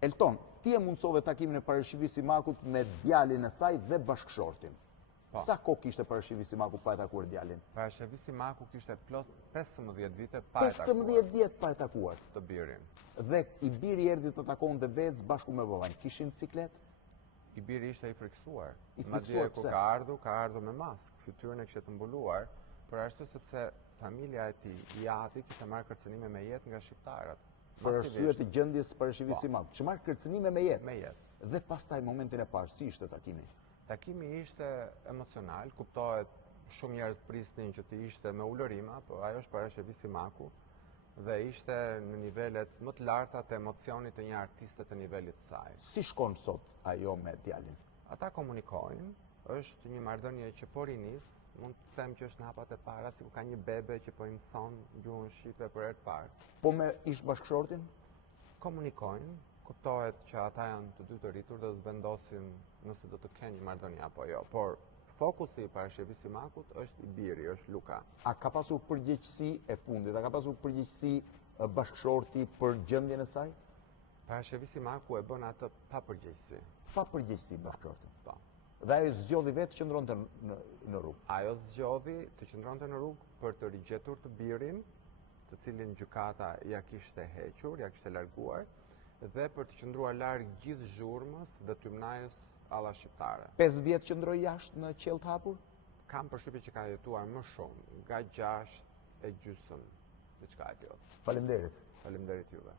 Elton, ti e mundsove takimin e Parashivi Simakut me djalin e saj dhe bashkëshortin. Sa kohë kishte Parashivi Simaku pa e takuar djalin? Parashivi Simaku kishte plot 15 vite pa e takuar. 15 vjet pa e takuar. Të birin. Dhe i biri erdhi të takonte vec bashku me babain. Kishin ciklet? I biri ishte i friksuar. I Madje friksuar kur ka ardhur me mask, fytyrën e kishte të mbuluar, për arsye sepse familja e tij, i ati, kishte marrë kërcënime me jetë nga shqiptarët. Për arsye të gjendjes Parashivi Simakut. Që marrë kërcënime me jetë. Me jetë. Dhe pastaj momentin e parë, si ishte takimi? Takimi ishte emocional, kuptohet shumë njerëz prisnin që të ishte me ulërima, por ajo është Parashivi Simaku dhe ishte në nivelet më të larta të emocionit të një artiste të nivelit të saj. Si shkon sot ajo me djalin? Ata komunikojnë, është një marrëdhënie që po rinis, mund të them që është në hapat e para, sikur ka një bebe që po i mëson gjuhën shqipe për herë të parë. Po me ish bashkëshortin? Komunikojnë, kuptohet që ata janë të dy të rritur dhe do të vendosin nëse do të kenë një marrëdhënie apo jo. Por fokusi i Parashivi Simakut është i biri, është Luka. A ka pasur përgjegjësi e fundit? A ka pasur përgjegjësi bashkëshorti për gjendjen e saj? Parashivi Simaku e bën atë pa përgjegjësi. Pa përgjegjësi bashkëshortin. Po. Dhe ajo zgjodhi vetë që qëndronte në rrugë. Ajo zgjodhi të qëndronte në rrugë për të rigjetur të birin, të cilin gjykata ja kishte hequr, ja kishte larguar, dhe për të qëndruar larg gjithë zhurmës dhe tymnajës alla shqiptare. 5 vjet qëndroi jashtë në qell të hapur? Kam përshtypjen që ka jetuar më shumë, nga 6 e gjysmë, diçka e tillë. Faleminderit. Faleminderit juve.